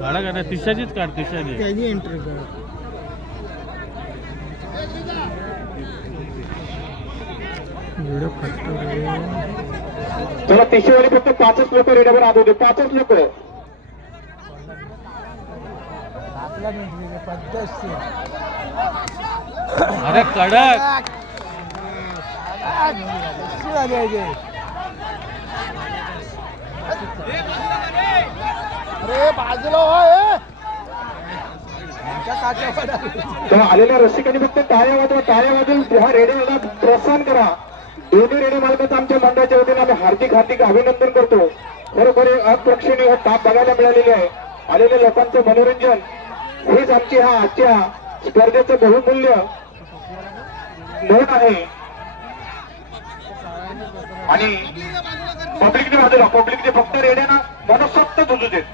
काढा तिशाचीच काढ तिशाची त्याची एंट्री कर. चला तिशेवाली फक्त पाचच लोक रेड्यावर आत होते पाचच लोक. अरे कडक? अरे बाजूला हो तेव्हा आलेल्या रसिकांनी फक्त टाळ्या वाजवा टाळ्या वाजून ह्या रेडिओला प्रोत्साहन करा. दोन्ही रेडिओ मालकाचं आमच्या मंडळाच्या वतीने आम्ही हार्दिक हार्दिक अभिनंदन करतो. खरोखर अप्रक्षणीय ताप बघायला मिळालेले आहे. आलेल्या लोकांचं मनोरंजन हेच आमची हा आजच्या स्पर्धेचं बहुमूल्य नोंद आहे. आणि पब्लिकने बाजूला पब्लिकने फक्त रेड्यांना मनसोक्त झुजू देत.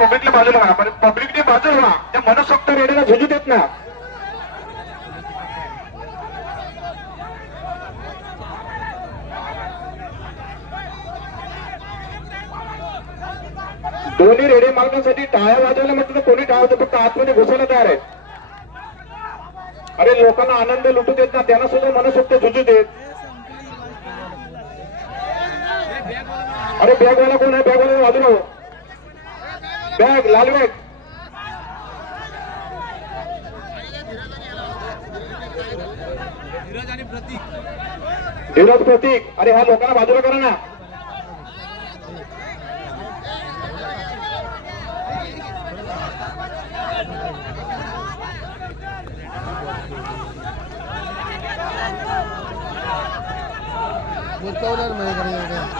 पब्लिकला बाजूला व्हा पब्लिकने बाजूला व्हा त्या मनसोक्त रेडीला झुजू देत ना दोन्ही रेडे मागण्यासाठी टाळ्या वाजवायला म्हटलं तर कोणी होतं? फक्त आतमध्ये घुसायला तयार आहे अरे लोकांना आनंद लुटू देत ना त्यांना सुद्धा मनसोक्त झुजू देत. अरे बॅगवाला कोण आहे? बॅगवाला बाजूला हो. बॅग लाल बॅग धीरज प्रतीक. अरे ह्या लोकांना बाजूला करा ना. मुतवणार माझ्याकडे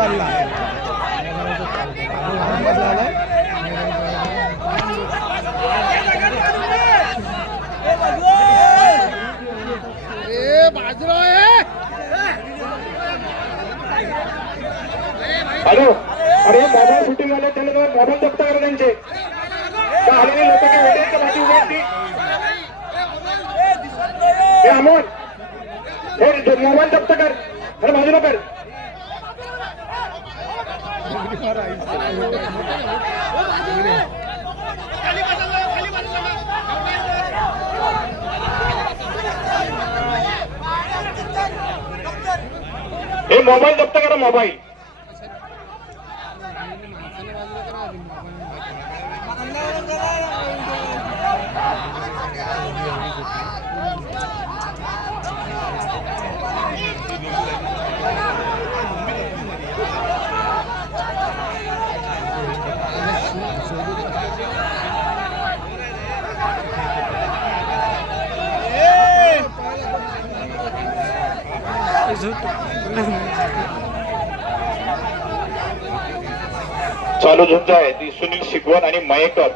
उचलला. हॅलो. अरे मोबाईल शूटिंग आले त्याला तुम्ही मोबाईल जप्त करा त्यांचे. त्या आलेले लोक काय? हे अमोल. हे मोबाईल जप्त कर. अरे बाजूला कर. हे मोबाईल जप्त करा मोबाईल चालू झुंज आहे ती सुनील शिकवण आणि मयेकर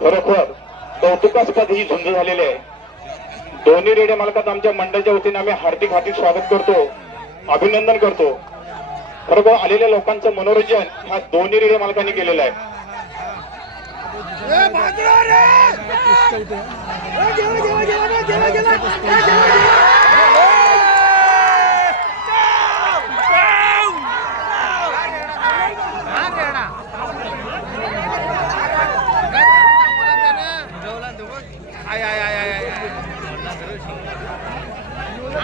खरोखर कौतुकास्पद ही झुंज झालेली आहे दोन्ही रेडे मालकात आमच्या मंडळाच्या वतीने आम्ही हार्दिक हार्दिक स्वागत करतो अभिनंदन करतो खरोखर आलेल्या लोकांचं मनोरंजन ह्या दोन्ही रेडे मालकांनी केलेलं आहे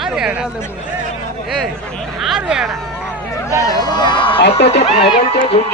कुस्त्या इथे. आताच्या फायनलच्या झुंज